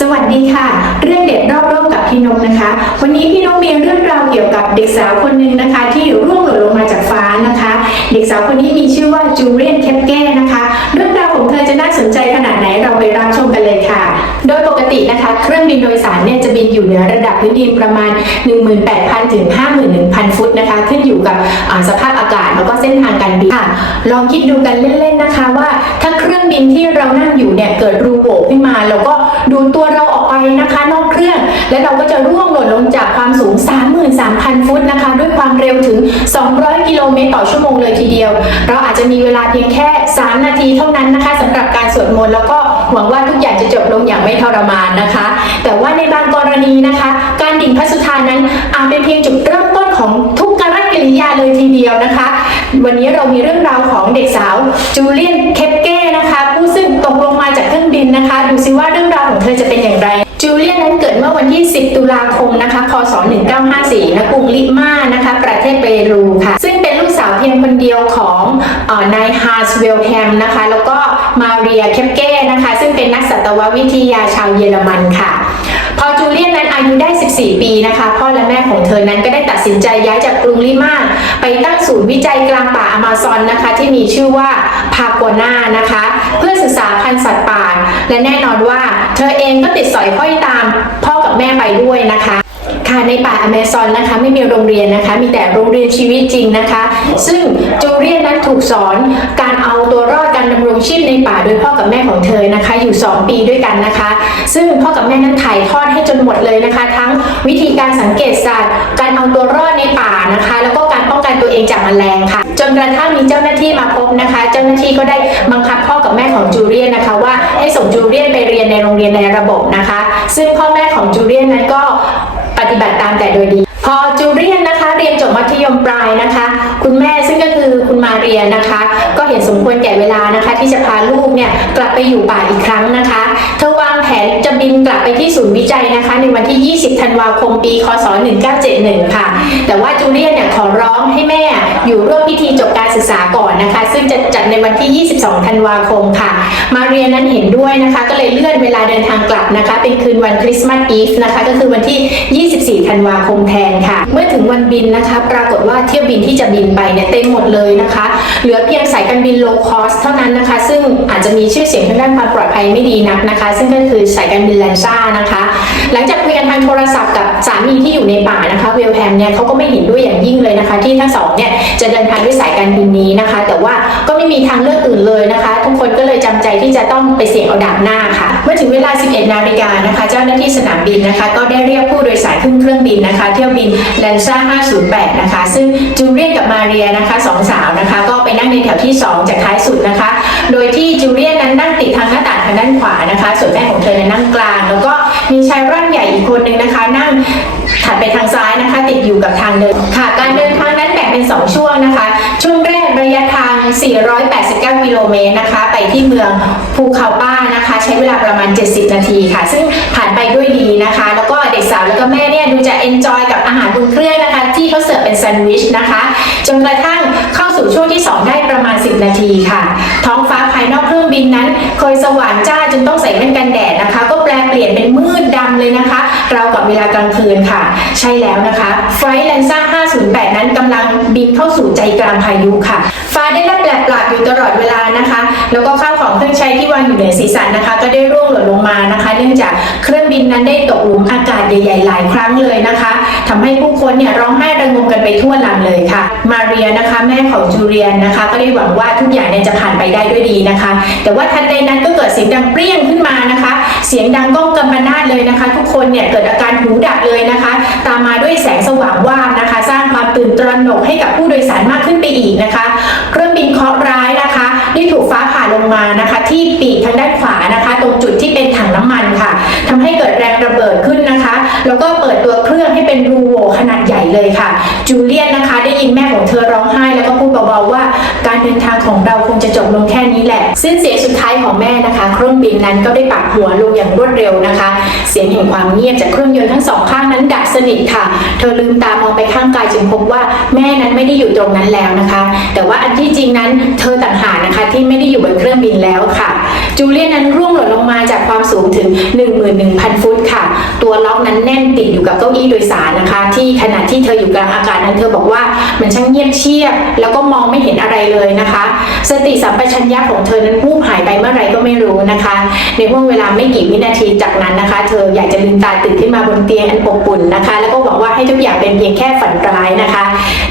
สวัสดีค่ะ เรื่องเด็ดรอบโลกกับพี่นกนะคะ วันนี้พี่นกมีเรื่องราวเกี่ยวกับเด็กสาวคนหนึ่งนะคะ ที่ร่วงหล่นลงมาจากฟ้านะคะ เด็กสาวคนนี้มีชื่อว่าจูเลียนแคปแก้นะคะ เรื่องราวของเธอจะน่าสนใจขนาด ไปรับชมกันเลยค่ะ โดยปกตินะคะเครื่องบินโดยสารเนี่ยจะบินอยู่เหนือระดับพื้นดินประมาณ 18,000 ถึง 51,000 ฟุตนะคะ ขึ้นอยู่กับสภาพอากาศแล้วก็เส้นทางการบินค่ะ ลองคิดดูกันเล่นๆนะคะว่าถ้าเครื่องบินที่เรานั่งอยู่เนี่ยเกิดรูโหว่ขึ้นมาแล้วก็ดูดตัวเราออกไปนะคะนอกเครื่อง และเราก็จะร่วงหล่นลงจากความสูง 33,000 ฟุตนะคะ ด้วยความเร็วถึง 200 กิโลเมตรต่อชั่วโมงเลยทีเดียว เราอาจจะมีเวลาเพียงแค่ 3 นาทีเท่านั้นนะคะสำหรับการสวดมนต์แล้วก็ หวังว่าทุกอย่างจะจบลงอย่างไม่ทรมานนะคะ แต่ว่าในบางกรณีนะคะ การดิ่งพระสุธานั้นอาจเป็นเพียงจุดเริ่มต้นของทุกการกิริยาเลยทีเดียวนะคะ วันนี้เรามีเรื่องราวของเด็กสาวจูเลียนเคปเก้นะคะ ผู้ซึ่งตกลงมาจากเครื่องบินนะคะ ดูซิว่าเรื่องราวของเธอจะเป็นอย่างไรจูเลียนนั้นเกิดเมื่อวันที่ 10 ตุลาคมนะคะ พศ 1954ณกรุงลิมานะคะ ประเทศเปรูค่ะ ซึ่งเป็นลูกสาวเพียงคนเดียวของออนายฮาร์สเวลแฮมนะคะ แล้วก็ มาเรียเคปเก้นะคะ ซึ่งเป็นนักสัตววิทยาชาวเยอรมันค่ะ พอจูเลียนนั้นอายุได้ 14 ปีนะคะ พ่อและแม่ของเธอนั้นก็ได้ตัดสินใจย้ายจากกรุงลิมาไปตั้งศูนย์วิจัยกลางป่าอเมซอนนะคะ ที่มีชื่อว่าพากัวนานะคะ เพื่อศึกษาพันธุ์สัตว์ป่า และแน่นอนว่า เธอเองก็ติดสอยห้อยตามพ่อกับแม่ไปด้วยนะคะ ค่ะในป่าอเมซอนนะคะไม่มีโรงเรียนนะคะ มีแต่โรงเรียนชีวิตจริงนะคะ ซึ่งจูเลียนนั้นถูกสอนการเอาตัวรอดการดำรงชีพในป่าโดยพ่อกับแม่ของเธอนะคะ อยู่ 2 ปีด้วยกันนะคะ ซึ่งพ่อกับแม่นั้นถ่ายทอดให้จนหมดเลยนะคะ ทั้งวิธีการสังเกตสัตว์การเอาตัวรอดในป่านะคะ แล้วก็การป้องกันตัวเองจากแมลงค่ะ จนกระทั่งมีเจ้าหน้าที่มาพบนะคะ เจ้าหน้าที่ก็ได้บังคับพ่อกับแม่ของจูเลียนนะคะ ว่าให้ส่งจูเลียนไปเรียนในโรงเรียนในระบบนะคะ ซึ่งพ่อแม่ของจูเลียนนั้นก็ ปฏิบัติตามแต่โดยดี พอจูเลียนนะคะ เรียนจบมัธยมปลายนะคะ คุณแม่ซึ่งก็คือคุณมาเรียนะคะ ก็เห็นสมควรแก่เวลานะคะ ที่จะพาลูกเนี่ยกลับไปอยู่ป่าอีกครั้งนะคะเธอวางแผนจะบินกลับไปที่ศูนย์วิจัยนะคะ ในวันที่ 20 ธันวาคมปี คศ 1971 ค่ะ แต่ว่าจูเลียนเนี่ยข วันที่ 22 ธันวาคมค่ะ มาเรียนั้นเห็นด้วยนะคะ ก็เลยเลื่อนเวลาเดินทางกลับนะคะ เป็นคืนวันคริสต์มาสอีฟนะคะ ก็คือวันที่ 24 ธันวาคมแทนค่ะ เมื่อถึงวันบินนะคะ ปรากฏว่าเที่ยวบินที่จะบินไปเนี่ยเต็มหมดเลยนะคะ เหลือเพียงสายการบินโลคอสเท่านั้นนะคะ ซึ่งอาจจะมีชื่อเสียงทางด้านความปลอดภัยไม่ดีนักนะคะ ซึ่งก็คือสายการบินแลนซ่านะคะ หลังจากคุยกันทางโทรศัพท์กับสามีที่อยู่ในป่านะคะเวลแฮมเนี่ยเขาก็ไม่เห็นด้วยอย่างยิ่งเลยนะคะ ที่ทั้งสองเนี่ยจะเดินทางด้วยสายการบินนี้นะคะ แต่ว่าก็ไม่มีทางเลือกอื่นเลยนะคะ ทุกคนก็เลยจำใจที่จะต้องไปเสี่ยงเอาดาบหน้าค่ะ เมื่อถึงเวลา 11 นาฬิกานะคะ เจ้าหน้าที่สนามบินนะคะ ก็ได้เรียกผู้โดยสารขึ้นเครื่องบินนะคะ เที่ยวบินแลนซ่า508 นะคะ ซึ่งจูเลียนกับมาเรียนะคะสองสาวนะคะ ก็ไปนั่งในแถวที่ 2 จากท้ายสุดนะคะ โดยที่จูเลียนนั้นนั่งติดทางหน้าต่างทางด้านขวานะคะ ส่วนแม่ของเธอนั้นนั่งกลาง แล้วก็ ชายร่างใหญ่อีกคนนึงนะคะ นั่งถัดไปทางซ้ายนะคะ ติดอยู่กับทางเดินค่ะ การเดินทางนั้นแบ่งเป็น 2 ช่วงนะคะ ช่วงแรกระยะทาง 489 กิโลเมตรนะคะ ไปที่เมืองภูเขาป้านะคะ ใช้เวลาประมาณ 70 นาทีค่ะ ซึ่งผ่านไปด้วยดีนะคะ แล้วก็เด็กสาวแล้วก็แม่เนี่ยดูจะเอนจอยกับอาหาร เครื่องนะคะ ที่เขาเสิร์ฟเป็นแซนด์วิชนะคะจนกระทั่งเข้าสู่ช่วงที่ 2 ได้ประมาณ 10 นาทีค่ะ ท้องฟ้าภายนอกเครื่องบินนั้น เคยสว่างจ้าจนต้องใส่แว่นกันแดดนะคะ ก็แปลเปลี่ยนเป็นมืดดำเลยนะคะราวกับเวลากลางคืนค่ะ ใช่แล้วนะคะไฟล์แลนซ่า508 นั้นกำลังบินเข้าสู่ใจกลางพายุค่ะ ฟ้าได้รับแปลปราบอยู่ตลอดเวลานะคะ แล้วก็ข้าว ของเครื่องใช้ที่วางอยู่เหนือศีรษะนะคะ ก็ได้ร่วงหล่นลงมานะคะ เนื่องจากเครื่องบินนั้นได้ตกหลุมอากาศใหญ่ ๆ หลายครั้งเลยนะคะทำให้ผู้คนเนี่ยร้องไห้ระงมกันไปทั่วลำเลยค่ะ มาเรียนะคะ แม่ของจูเลียนนะคะ ก็ได้หวังว่าทุกอย่างเนี่ยจะผ่านไปได้ด้วยดีนะคะ แต่ว่าทันใดนั้นก็เกิดเสียงดังเปรี้ยงขึ้นมานะคะ เสียงดังก้องกำมนาดเลยนะคะ ทุกคนเนี่ยเกิดอาการหูดับเลยนะคะ ตามมาด้วยแสงสว่างวาบนะคะ สร้างความตื่นตระหนกให้กับผู้โดยสารมากขึ้นไปอีกนะคะ เครื่องบินเคราะห์ร้ายนะคะได้ถูกฟ้า ลงมานะคะ ที่ปีกทางด้านขวานะคะ ตรงจุดที่เป็นถังน้ำมันค่ะทำให้เกิดแรงระเบิดขึ้นนะคะ แล้วก็เปิดตัวเครื่องให้เป็นรูโหว่ขนาดใหญ่เลยค่ะ จูเลียนนะคะ ได้ยินแม่ของเธอร้องไห้แล้วก็พูดเบาๆว่า การเดินทางของเราคงจะจบลงแค่นี้แหละสิ้นเสียงสุดท้ายของแม่นะคะเครื่องบินนั้นก็ได้ปักหัวลงอย่างรวดเร็วนะคะ เสียงแห่งความเงียบจากเครื่องยนต์ทั้งสองข้างนั้นดับสนิทค่ะ เธอลืมตามองไปข้างกายจึงพบว่าแม่นั้นไม่ได้อยู่ตรงนั้นแล้วนะคะ แต่ว่าอันที่จริงนั้นเธอต่างหากนะคะที่ไม่ได้อยู่บนเครื่องบินแล้วค่ะ จูเลียนนั้นร่วงหล่นลงมาจากความสูงถึง 11,000 ฟุตค่ะ ตัวล็อกนั้นแน่นติดอยู่กับเก้าอี้โดยสารนะคะ ที่ขณะที่เธออยู่กลางอากาศนั้นเธอบอกว่ามันช่างเงียบเชียบ แล้วก็มองไม่เห็นอะไรเลยนะคะ สติสัมปชัญญะของเธอนั้นวูบหายไปเมื่อไรก็ไม่รู้นะคะ ในห่วงเวลาไม่กี่วินาทีจากนั้นนะคะ เธออยากจะลืมตาตื่นขึ้นมาบนเตียงอันอบอุ่นนะคะ แล้วก็หวังว่าให้ทุกอย่างเป็นเพียงแค่ฝันร้ายนะคะ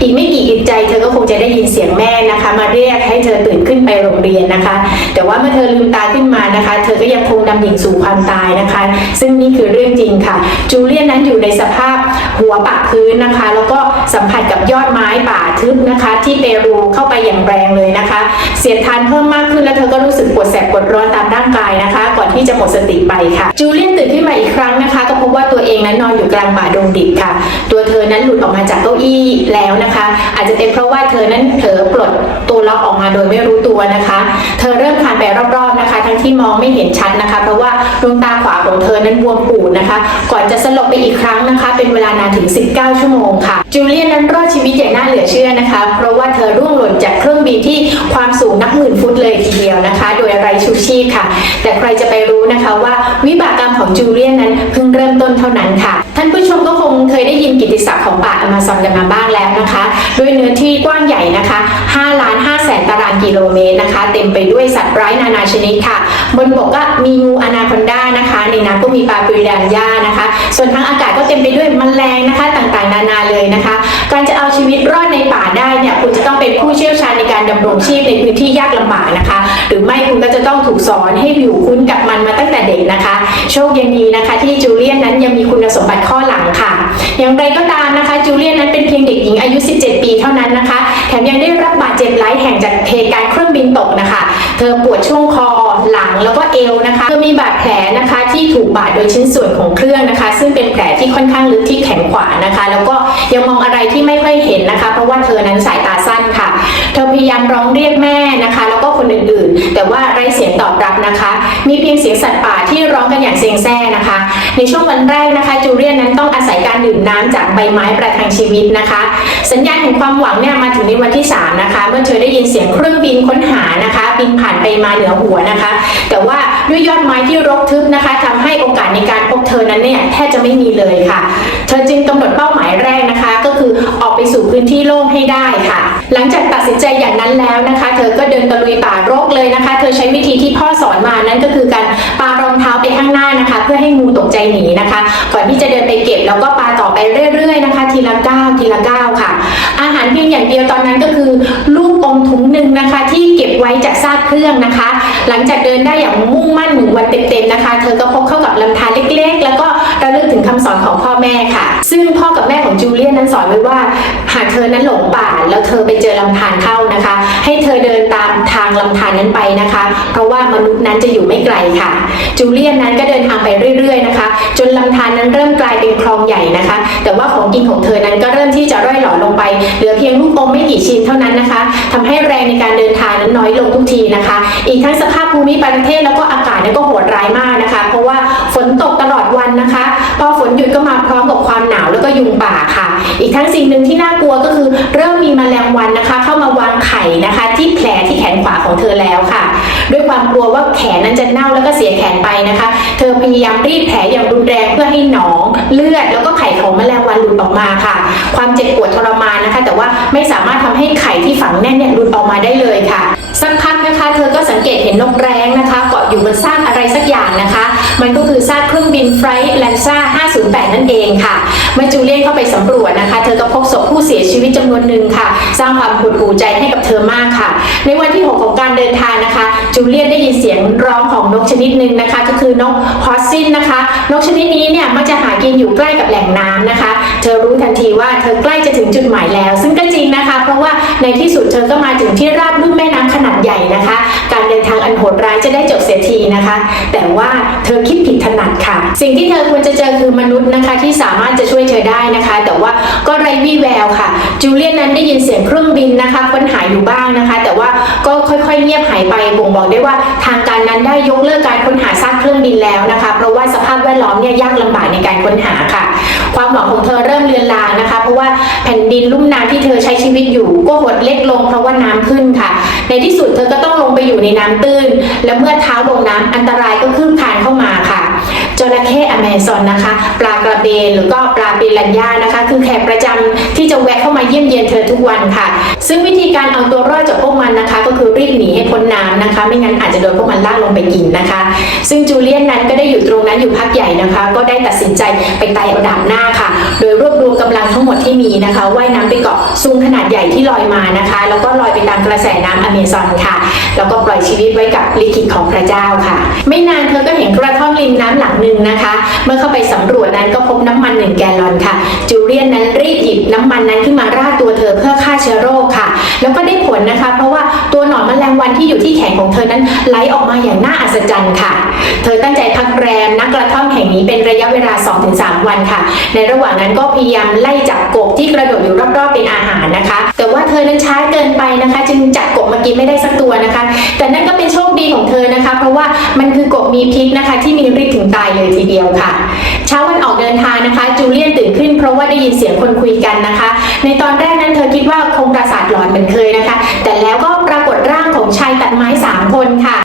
อีกไม่กี่อึดใจเธอก็คงจะได้ยินเสียงแม่นะคะ มาเรียกให้เธอตื่นขึ้นไปโรงเรียนนะคะแต่ว่าเมื่อเธอลืมตาขึ้นมานะคะ เธอก็ยังคงดำดิ่งสู่ความตายนะคะ ซึ่งนี่คือเรื่องจริงค่ะ จูเลียนนั้นอยู่ในสภาพหัวปักพื้นนะคะ แล้วก็สัมผัสกับยอดไม้ป่าทึบนะคะ ที่เปรูเข้าไปอย่างแรงเลยนะคะ เสียดทานเพิ่มมากขึ้นแล้วเธอก็รู้สึกปวดแสบปวดร้อนตามร่างกายนะคะ ก่อนที่จะหมดสติไปค่ะ จูเลียนตื่นขึ้นมาอีกครั้งนะคะ ก็พบว่าตัวเองนั้นนอนอยู่กลางป่าดงดิบค่ะ ตัวเธอนั้นหลุดออกมาจากเก้าอี้แล้วนะคะ อาจจะเป็นเพราะว่าเธอนั้นเผลอปลดตัวล็อกออกมาโดยไม่รู้ตัวนะคะเธอเริ่มทานไปรอบๆนะคะ ที่มองไม่เห็นชัดนะคะ เพราะว่าดวงตาขวาของเธอนั้นบวมปูดนะคะ ก่อนจะสลบไปอีกครั้งนะคะ เป็นเวลานานถึง 19 ชั่วโมงค่ะ จูเลียนนั้นรอดชีวิตอย่างน่าเหลือเชื่อนะคะ เพราะว่าเธอร่วงหล่นจากเครื่องบินที่ความสูงนับหมื่นฟุตเลยทีเดียวนะคะ โดยไรชูชีพค่ะ แต่ใครจะไปรู้นะคะว่าวิบากกรรมของจูเลียนนั้นเพิ่งเริ่มต้นเท่านั้นค่ะ ท่านผู้ชมก็คงเคยได้ยินกิตติศัพท์ของป่าอเมซอนกันมาบ้างแล้วนะคะ ด้วยเนื้อที่กว้างใหญ่นะคะ5ล้าน5แสนตารางกิโลเมตรนะคะ เต็มไปด้วยสัตว์ร้ายนานาชนิดค่ะบนบกก็มีงูอนาคอนดานะคะ ในน้ำก็มีปลาปิรันย่านะคะ ส่วนทางอากาศก็เต็มไปด้วยแมลงนะคะต่างๆ นานาเลยนะคะ การจะเอาชีวิตรอดในป่าได้เนี่ยคุณจะต้องเป็นผู้เชี่ยวชาญในการดำรงชีพในพื้นที่ยากลำบากนะคะ หรือไม่คุณก็จะต้องถูกสอนให้อยู่คุ้นกับมันมาตั้งแต่เด็กนะคะ โชคยังดีนะคะ ที่จูเลียนนั้นยังมีคุณสมบัติข้อหลังค่ะ อย่างไรก็ตามนะคะจูเลียนนั้นเป็นเพียงเด็กหญิงอายุ 17 ปีเท่านั้นนะคะ แถมยังได้รับบาดเจ็บหลายแห่งจากเหตุการณ์เครื่องบินตกนะคะ เธอปวดช่วงคอหลังแล้วก็เอวนะคะเธอมีบาดแผลนะคะที่ถูกบาดโดยชิ้นส่วนของเครื่องนะคะ ซึ่งเป็นแผลที่ค่อนข้างลึกที่แขนขวานะคะ แล้วก็ยังมองอะไรที่ไม่ค่อยเห็นนะคะ เพราะว่าเธอนั้นสายตาสั้นค่ะ เธอพยายามร้องเรียกแม่นะคะ แล้วก็คนอื่นๆ แต่ว่าไร้เสียงตอบรับนะคะ มีเพียงเสียงสัตว์ป่าที่ร้องกันอย่างเซ็งแซ่นะคะ ในช่วงวันแรกนะคะจูเลียนนั้นต้องอาศัยการดื่มน้ำจากใบไม้ประทังชีวิตนะคะ สัญญาณแห่งความหวังเนี่ยมาถึงในวันที่ 3 นะคะ เมื่อเธอได้ยินเสียงเครื่องบินค้นหานะคะ บินผ่านไปมาเหนือหัวนะคะ แต่ว่าด้วยยอดไม้ที่รกทึบนะคะทำให้โอกาสในการพบเธอนั้นเนี่ยแทบจะไม่มีเลยค่ะ เธอจึงกำหนดเป้าหมายแรกนะคะ ก็คือออกไปสู่พื้นที่โล่งให้ได้ค่ะ หลังจากตัดสินใจอย่างนั้นแล้วนะคะ เธอก็เดินตะลุยป่ารกเลยนะคะ เธอใช้วิธีที่พ่อสอนมานั่นก็คือการปารองเท้าไปข้างหน้านะคะ เพื่อให้งูตกใจหนีนะคะ ก่อนที่จะเดินไปเก็บแล้วก็ปลาต่อไปเรื่อยๆนะคะ ทีละก้าวทีละก้าวค่ะ อาหารเพียงอย่างเดียวตอนนั้นก็คือ ลูกอมถุงหนึ่งนะคะ ที่เก็บไว้จากซากเครื่องนะคะ หลังจากเดินได้อย่างมุ่งมั่นหนึ่งวันเต็มๆนะคะ เธอก็พบเข้ากับลำธารเล็ก ๆ แล้วก็ระลึกถึงคำสอนของพ่อแม่ค่ะ ซึ่งพ่อกับแม่ของจูเลียนนั้นสอนไว้ว่า หากเธอนั้นหลงป่าแล้วเธอไปเจอลำธารเข้านะคะ ให้เธอเดินตามทางลำธารนั้นไปนะคะ เพราะว่ามนุษย์นั้นจะอยู่ไม่ไกลค่ะ จูเลียนนั้นก็เดินทางไปเรื่อย ๆ นะคะ จนลำธารนั้นเริ่มกลายเป็นคลองใหญ่นะคะ แต่ว่าของกินของเธอนั้นก็เริ่มที่จะร่อยหล่อลงไป เหลือเพียงลูกอมไม่กี่ชิ้นเท่านั้นนะคะทำให้แรงในการเดินทางนั้นน้อยลงทุกทีนะคะ อีกทั้งสภาพภูมิประเทศแล้วก็อากาศนี่ยก็โหดร้ายมากนะคะ เพราะว่าฝนตกตลอดวันนะคะ พอฝนหยุดก็มาพร้อมกับความหนาวแล้วก็ยุงป่าค่ะ อีกทั้งสิ่งหนึ่งที่น่ากลัวก็คือเริ่มมีแมลงวันนะคะ เข้ามาวางไข่นะคะที่แผลที่แขนขวาของเธอแล้วค่ะ ด้วยความกลัวว่าแขนนั้นจะเน่าแล้วก็เสียแขนไปนะคะ เธอพยายามรีดแผลอย่างรุนแรงเพื่อให้หนองเลือด แล้วก็ไข่ของแมลงวันหลุดออกมาค่ะ ความเจ็บปวดทรมานนะคะ แต่ว่าไม่สามารถทำให้ไข่ที่ฝังแน่นเนี่ยหลุดออกมาได้เลยค่ะสักพักนะคะ เธอก็สังเกตเห็นนกแร้งนะคะเกาะอยู่บนซากอะไรสักอย่างนะคะ มันก็คือซากเครื่องบินไฟล์แลนซ่า508 นั่นเองค่ะเมื่อจูเลียนเข้าไปสำรวจนะคะ เธอก็พบศพผู้เสียียชีวิตจำนวนหนึ่งค่ะ สร้างความหดหู่ใจให้กับเธอมากค่ะ ในวันที่ 6 ของการเดินทางนะคะ จูเลียนได้ยินเสียงร้องของนกชนิดหนึ่งนะคะ ก็คือนกฮอสซินนะคะ นกชนิดนี้เนี่ยมักจะหากินอยู่ใกล้กับแหล่งน้ำนะคะ เธอรู้ทันทีว่าเธอใกล้จะถึงจุดหมายแล้ว ซึ่งก็จริงนะคะ เพราะว่าในที่สุดเธอก็มาถึงที่ราบลุ่มแม่น้ำขนาดใหญ่นะคะ หดร้ายจะได้จบเสียทีนะคะ แต่ว่าเธอคิดผิดถนัดค่ะ สิ่งที่เธอควรจะเจอคือมนุษย์นะคะที่สามารถจะช่วยเธอได้นะคะ แต่ว่าก็ไร้วี่แววค่ะ จูเลียนนั้นได้ยินเสียงเครื่องบินนะคะค้นหาอยู่บ้างนะคะ แต่ว่าก็ค่อยๆ เงียบหายไปบ่งบอกได้ว่าทางการนั้นได้ยกเลิกการค้นหาซากเครื่องบินแล้วนะคะ เพราะว่าสภาพแวดล้อมเนี่ยยากลำบากในการค้นหา เพราะว่าแผ่นดินลุ่มน้ำที่เธอใช้ชีวิตอยู่ ก็หดเล็กลงเพราะว่าน้ำขึ้นค่ะ ในที่สุดเธอก็ต้องลงไปอยู่ในน้ำตื้น และเมื่อเท้าลงน้ำอันตรายก็พื้นผ่านเข้ามา ระเข้อเมซอนนะคะ ปลากระเบนหรือก็ปลาเปรัญญานะคะ คือแขกประจำที่จะแวะเข้ามาเยี่ยมเยียนเธอทุกวันค่ะ ซึ่งวิธีการเอาตัวรอดจากพวกมันนะคะ ก็คือรีบหนีให้พ้นน้ำนะคะ ไม่งั้นอาจจะโดนพวกมันลากลงไปกินนะคะ ซึ่งจูเลียนนั้นก็ได้อยู่ตรงนั้นอยู่พักใหญ่นะคะ ก็ได้ตัดสินใจไปไต่เอาดาบหน้าค่ะ โดยรวบรวมกำลังทั้งหมดที่มีนะคะว่ายน้ำไปเกาะซุ้งขนาดใหญ่ที่ลอยมานะคะ แล้วก็ลอยไปตามกระแสน้ำอเมซอนค่ะแล้วก็ปล่อยชีวิตไว้กับลิขิตของพระเจ้าค่ะ ไม่นานเธอก็เห็นกระท่อมริมน้ำหลังหนึ่งนะคะ เมื่อเข้าไปสำรวจนั้นก็พบน้ำมันหนึ่งแกลลอนค่ะ จูเลียนนั้นรีบหยิบน้ำมันนั้นขึ้นมาราดตัวเธอเพื่อ ที่อยู่ที่แขนของเธอนั้นไหลออกมาอย่างน่าอัศจรรย์ค่ะ เธอตั้งใจพักแรมนักกระท่อมแห่งนี้เป็นระยะเวลา 2-3 วันค่ะ ในระหว่างนั้นก็พยายามไล่จับกบที่กระโดดอยู่รอบๆเป็นอาหารนะคะ แต่ว่าเธอนั้นช้าเกินไปนะคะ จึงจับกบมากินไม่ได้สักตัวนะคะ แต่นั่นก็เป็นโชคดีของเธอนะคะ เพราะว่ามันคือกบมีพิษนะคะ ที่มีฤทธิ์ถึงตายเลยทีเดียวค่ะ เช้าวันออกเดินทางนะคะ จูเลียนตื่นขึ้นเพราะว่าได้ยินเสียงคนคุยกันนะคะ ในตอนแรกนั้นเธอคิดว่าคงประสาทหลอนเหมือนเคยนะคะ แต่แล้วก็ปรากฏร่าง งชายตัดไม้สามคนค่ะ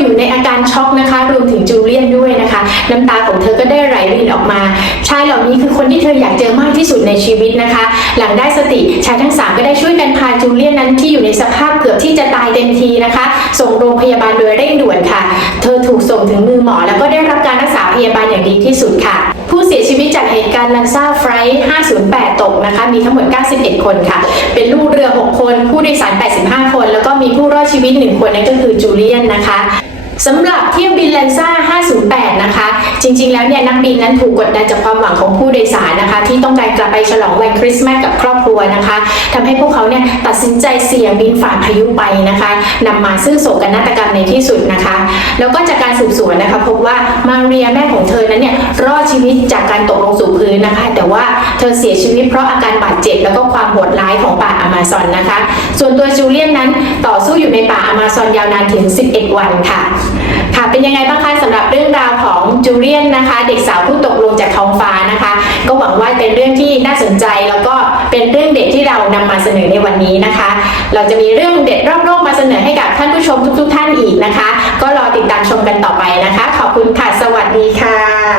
อยู่ในอาการช็อกนะคะรวมถึงจูเลียนด้วยนะคะ น้ำตาของเธอก็ได้ไหลรินออกมา ชายเหล่านี้คือคนที่เธออยากเจอมากที่สุดในชีวิตนะคะ หลังได้สติชายทั้งสามก็ได้ช่วยกันพาจูเลียนนั้นที่อยู่ในสภาพเกือบที่จะตายเต็มทีนะคะ ส่งโรงพยาบาลโดยเร่งด่วนค่ะ เธอถูกส่งถึงมือหมอ แล้วก็ได้รับการรักษาพยาบาลอย่างดีที่สุดค่ะ ผู้เสียชีวิตจากเหตุการณ์ลันซ่าไฟล์508 ตกนะคะ มีทั้งหมด 91 คนค่ะ เป็นลูกเรือ 6 คน ผู้โดยสาร 85 คน แล้วก็มีผู้รอดชีวิต 1 คนนั่นก็คือจูเลียนนะคะ สำหรับเที่ยวบินแลนซ่า508นะคะ จริง ๆ แล้วเนี่ยนักบินนั้นถูกกดดันจากความหวังของผู้โดยสารนะคะ ที่ต้องการกลับไปฉลองวันคริสต์มาสกับครอบครัวนะคะทำให้พวกเขาเนี่ยตัดสินใจเสี่ยงบินฝ่าพายุไปนะคะนำมาซึ่งโศกนาฏกรรมในที่สุดนะคะ แล้วก็จากการสืบสวนนะคะพบว่ามาเรียแม่ของเธอนั้นเนี่ยรอดชีวิตจากการตกลงสู่พื้นนะคะ แต่ว่าเธอเสียชีวิตเพราะอาการบาดเจ็บแล้วก็ความโหดร้ายของป่าอเมซอนนะคะ ส่วนตัวจูเลียนนั้นต่อสู้อยู่ในป่าอเมซอนยาวนานถึง 11 วันค่ะ ค่ะ เป็นยังไงบ้างคะสำหรับเรื่องราวของจูเลียนนะคะ เด็กสาวผู้ตกลงจากท้องฟ้านะคะ ก็หวังว่าเป็นเรื่องที่น่าสนใจแล้วก็เป็นเรื่องเด็ดที่เรานำมาเสนอในวันนี้นะคะ เราจะมีเรื่องเด็ดรอบโลกมาเสนอให้กับท่านผู้ชมทุก ๆ ท่านอีกนะคะ ก็รอติดตามชมกันต่อไปนะคะ ขอบคุณค่ะ สวัสดีค่ะ